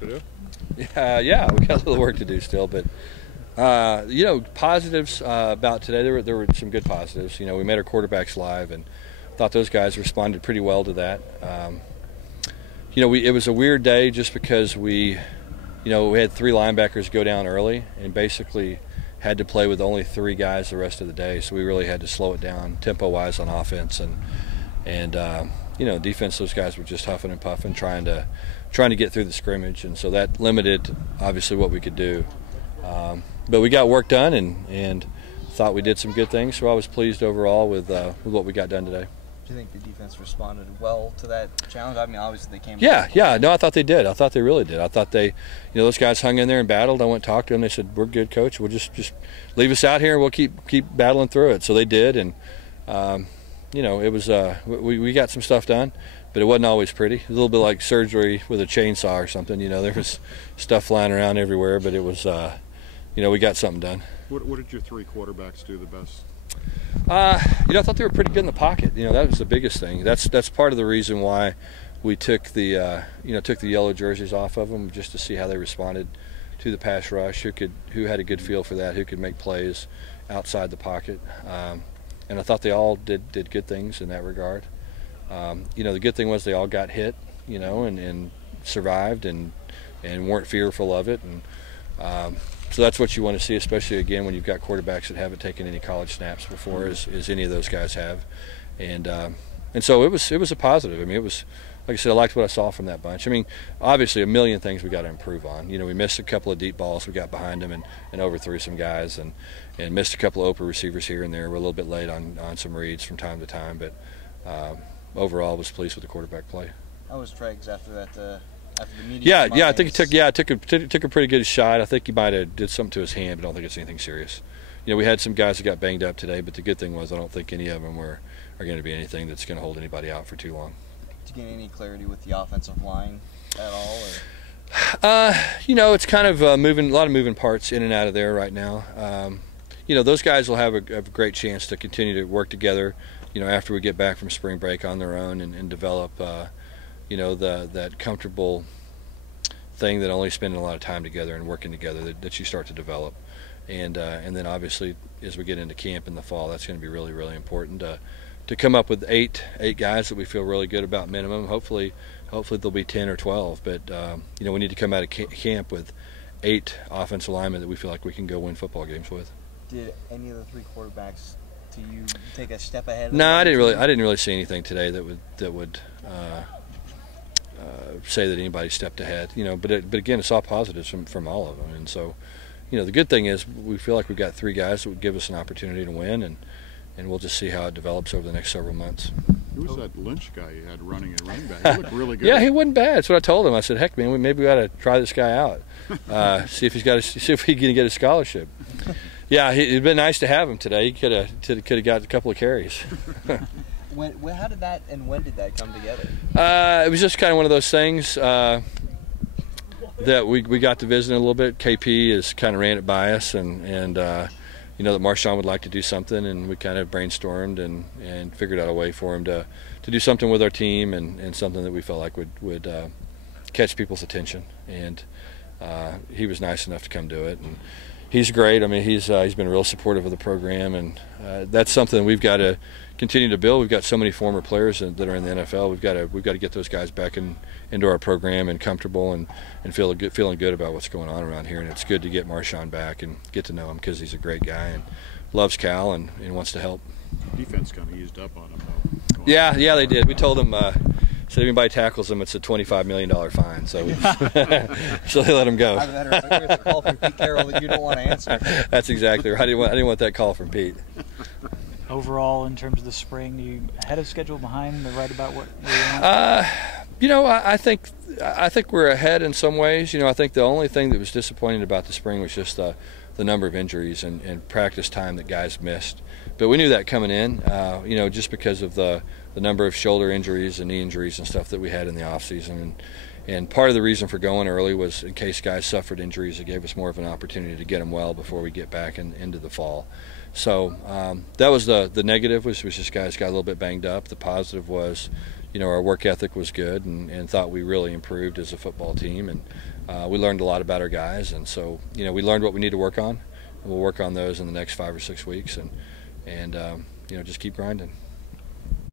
to do? Yeah, we got a little work to do still, but positives about today. There were some good positives. We made our quarterbacks live, and thought those guys responded pretty well to that. It was a weird day just because we had 3 linebackers go down early, and basically had to play with only 3 guys the rest of the day. So we really had to slow it down tempo-wise on offense, and defense. Those guys were just huffing and puffing, trying to get through the scrimmage, and so that limited obviously what we could do. But we got work done, and thought we did some good things. So I was pleased overall with what we got done today. Do you think the defense responded well to that challenge? I mean, obviously they came. Yeah. No, I thought they did. I thought they really did. I thought they, those guys hung in there and battled. I went and talked to them. They said, "We're good, coach. We'll just leave us out here, and we'll keep battling through it." So they did, and it was we got some stuff done, but it wasn't always pretty. It was a little bit like surgery with a chainsaw or something. There was stuff flying around everywhere, but it was we got something done. What did your 3 quarterbacks do the best? I thought they were pretty good in the pocket. That was the biggest thing. That's part of the reason why we took the yellow jerseys off of them, just to see how they responded to the pass rush. Who had a good feel for that? Who could make plays outside the pocket? And I thought they all did good things in that regard. The good thing was they all got hit, and survived and weren't fearful of it. And so that's what you want to see, especially again when you've got quarterbacks that haven't taken any college snaps before, as any of those guys have. And so it was a positive. I mean, it was, like I said, I liked what I saw from that bunch. I mean, obviously a million things we got to improve on. We missed a couple of deep balls we got behind them and overthrew some guys, and missed a couple of open receivers here and there. We're a little bit late on some reads from time to time, but overall I was pleased with the quarterback play. How was Treggs after that? After the media? I think he took a pretty good shot. I think he might have did something to his hand, but I don't think it's anything serious. We had some guys that got banged up today, but the good thing was I don't think any of them are going to be anything that's going to hold anybody out for too long. Did you get any clarity with the offensive line at all? It's kind of a lot of moving parts in and out of there right now. Those guys will have a great chance to continue to work together, after we get back from spring break on their own and develop, that comfortable thing that only spending a lot of time together and working together that you start to develop. And then obviously as we get into camp in the fall, that's going to be really, really important to come up with eight guys that we feel really good about minimum. Hopefully there'll be 10 or 12, but we need to come out of camp with 8 offensive linemen that we feel like we can go win football games with. Did any of the 3 quarterbacks to you take a step ahead? No, I didn't really see anything today that would say that anybody stepped ahead. But again, it's all positives from all of them, and so the good thing is we feel like we've got 3 guys that would give us an opportunity to win, and we'll just see how it develops over the next several months. Who was that Lynch guy you had running at running back? He looked really good. Yeah, he wasn't bad. That's what I told him. I said, "Heck, man, maybe we ought to try this guy out, see if he can get a scholarship." Yeah, it'd been nice to have him today. He could have got a couple of carries. How did that and when did that come together? It was just kind of one of those things that we got to visit a little bit. KP has kind of ran it by us, and that Marshawn would like to do something, and we kind of brainstormed and figured out a way for him to do something with our team and something that we felt like would catch people's attention. And he was nice enough to come do it. And he's great. I mean, he's been real supportive of the program, and that's something we've got to continue to build. We've got so many former players that are in the NFL. We've got to get those guys back into our program and comfortable and feeling good about what's going on around here. And it's good to get Marshawn back and get to know him because he's a great guy and loves Cal and wants to help. Defense kind of eased up on him, though. Yeah, they did. We told them. Said if anybody tackles him, it's a $25 million fine. So, so they let him go. It's a call from Pete Carroll that you don't want to answer. That's exactly right. I didn't want that call from Pete. Overall, in terms of the spring, are you ahead of schedule, behind, or right about where you want? I think we're ahead in some ways. I think the only thing that was disappointing about the spring was just the number of injuries and practice time that guys missed. But we knew that coming in, just because of the number of shoulder injuries and knee injuries and stuff that we had in the offseason. And part of the reason for going early was in case guys suffered injuries, it gave us more of an opportunity to get them well before we get back into the fall. So that was the negative, was just guys got a little bit banged up. The positive was, our work ethic was good, and thought we really improved as a football team, and we learned a lot about our guys, and so we learned what we need to work on, and we'll work on those in the next 5 or 6 weeks, and just keep grinding.